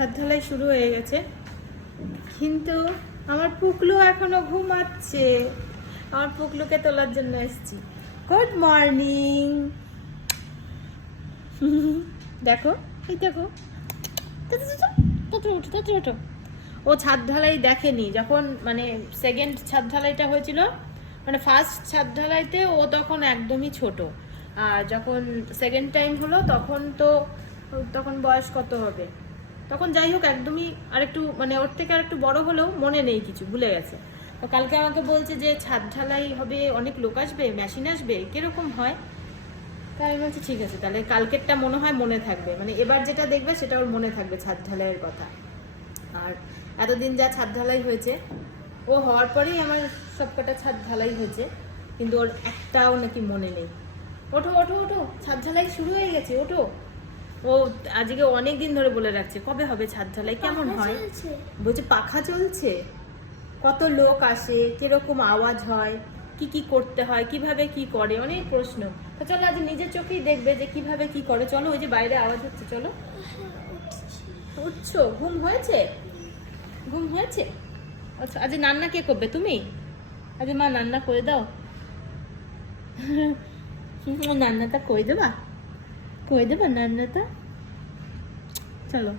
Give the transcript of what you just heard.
ছাদ ঢালাই শুরু হয়ে গেছে, কিন্তু আমার পুকলু এখনো ঘুমাচ্ছে। আমার পুকলুকে তোলার জন্য এসেছি। Good morning. দেখো, এই দেখো, ও ছাদ ঢালাই দেখেনি যখন, মানে সেকেন্ড ছাদ ঢালাইটা হয়েছিল, মানে ফার্স্ট ছাদ ঢালাইতে ও তখন একদমই ছোট, আর যখন সেকেন্ড টাইম হলো তখন বয়স কত হবে, তখন যাই হোক একদমই আরেকটু, মানে ওর থেকে আরেকটু বড় হলেও মনে নেই, কিছু ভুলে গেছে। তো কালকে আমাকে বলছে যে ছাদ ঢালাই হবে, অনেক লোক আসবে, মেশিন আসবে, কিরকম হয়। তাই আমি বলছি ঠিক আছে, তাহলে কালকেরটা মনে হয় মনে থাকবে, মানে এবার যেটা দেখবে সেটা ওর মনে থাকবে ছাদ ঢালাইয়ের কথা। আর এতদিন যা ছাদ ঢালাই হয়েছে, ও হওয়ার পরেই আমার সবকটা ছাদ ঢালাই হয়েছে, কিন্তু ওর একটাও নাকি মনে নেই। ওঠো ওঠো ওঠো, ছাদ ঢালাই শুরু হয়ে গেছে, ওঠো। ও আজকে অনেক দিন ধরে বলে রাখছে কবে হবে ছাদ ঢালাই, কেমন হয়। বলছে পাখা চলছে, কত লোক আসে, কিরকম আওয়াজ হয়, কি কি করতে হয়, কিভাবে কি করে, অনেক প্রশ্ন। তো চলো আজ নিজের চোখেই দেখবে যে কিভাবে কি করে। চলো, ওই যে বাইরে আওয়াজ হচ্ছে, চলো। উঠছো? ঘুম হয়েছে? ঘুম হয়েছে? আচ্ছা, আজ রান্না কে করবে, তুমি? আজ মা রান্না করে দাও। রান্নাটা করে দেবা? করে দেবা রান্নাটা? চলো।